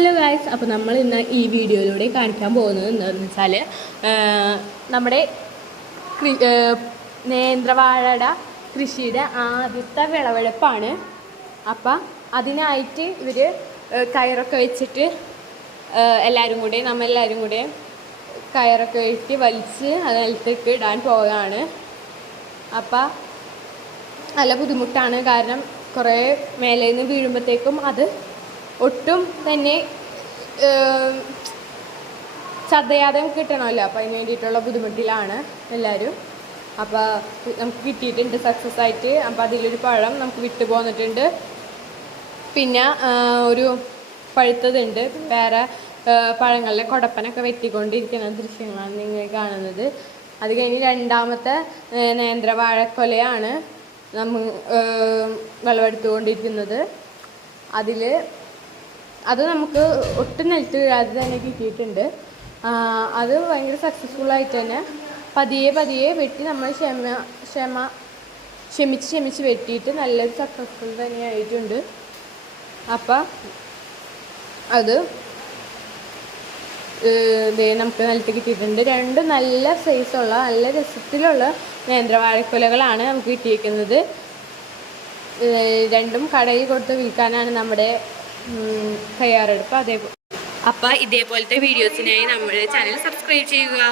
Hello guys, അപ്പോൾ നമ്മൾ ഇന്ന് ഈ വീഡിയോയിലൂടെ കാണിക്കാൻ പോകുന്നത് എന്താണെന്ന് വെച്ചാൽ നമ്മുടെ നേന്ത്രവാഴയുടെ കൃഷിയുടെ ആദ്യത്തെ വിളവെടുപ്പാണ്. അപ്പം അതിനായിട്ട് ഇവർ കയറൊക്കെ വെച്ചിട്ട് നമ്മളെല്ലാവരും കൂടെ കയറൊക്കെ വെട്ടി വലിച്ച് അതിനകത്തേക്ക് ഇടാൻ പോവുകയാണ്. അപ്പം നല്ല ബുദ്ധിമുട്ടാണ്, കാരണം കുറേ മേലെ നിന്ന് വീഴുമ്പോഴത്തേക്കും അത് ഒട്ടും തന്നെ ചതയാതെ കിട്ടണമല്ലോ. അപ്പോൾ അതിന് വേണ്ടിയിട്ടുള്ള ബുദ്ധിമുട്ടിലാണ് എല്ലാവരും. അപ്പോൾ നമുക്ക് കിട്ടിയിട്ടുണ്ട് സക്സസ് ആയിട്ട്. അപ്പോൾ അതിലൊരു പഴം നമുക്ക് വിട്ടു പോന്നിട്ടുണ്ട്, പിന്നെ ഒരു പഴുത്തതുണ്ട്. വേറെ പഴങ്ങളിലെ കുടപ്പനൊക്കെ വെട്ടിക്കൊണ്ടിരിക്കുന്ന ദൃശ്യങ്ങളാണ് നിങ്ങൾ കാണുന്നത്. അത് കഴിഞ്ഞ് രണ്ടാമത്തെ നേന്ത്രവാഴക്കൊലയാണ് നമ്മൾ വിളവെടുത്തുകൊണ്ടിരിക്കുന്നത്. അത് നമുക്ക് ഒട്ടും നിലത്ത് വീഴാതെ തന്നെ കിട്ടിയിട്ടുണ്ട്. അത് ഭയങ്കര സക്സസ്ഫുള്ളായിട്ട് തന്നെ പതിയെ വെട്ടി നമ്മൾ ക്ഷമിച്ച് വെട്ടിയിട്ട് നല്ലൊരു സക്സസ്ഫുൾ തന്നെയായിട്ടുണ്ട്. അപ്പം അത് നമുക്ക് നിലത്ത് കിട്ടിയിട്ടുണ്ട്. രണ്ട് നല്ല സൈസുള്ള നല്ല രസത്തിലുള്ള നേന്ത്രവാഴക്കൊലകളാണ് നമുക്ക് കിട്ടിയിരിക്കുന്നത്. രണ്ടും കടയിൽ കൊടുത്ത് വിൽക്കാനാണ് നമ്മുടെ തയ്യാറെടുപ്പ്. അപ്പം ഇതേപോലത്തെ വീഡിയോസിനായി നമ്മുടെ ചാനൽ സബ്സ്ക്രൈബ് ചെയ്യുക.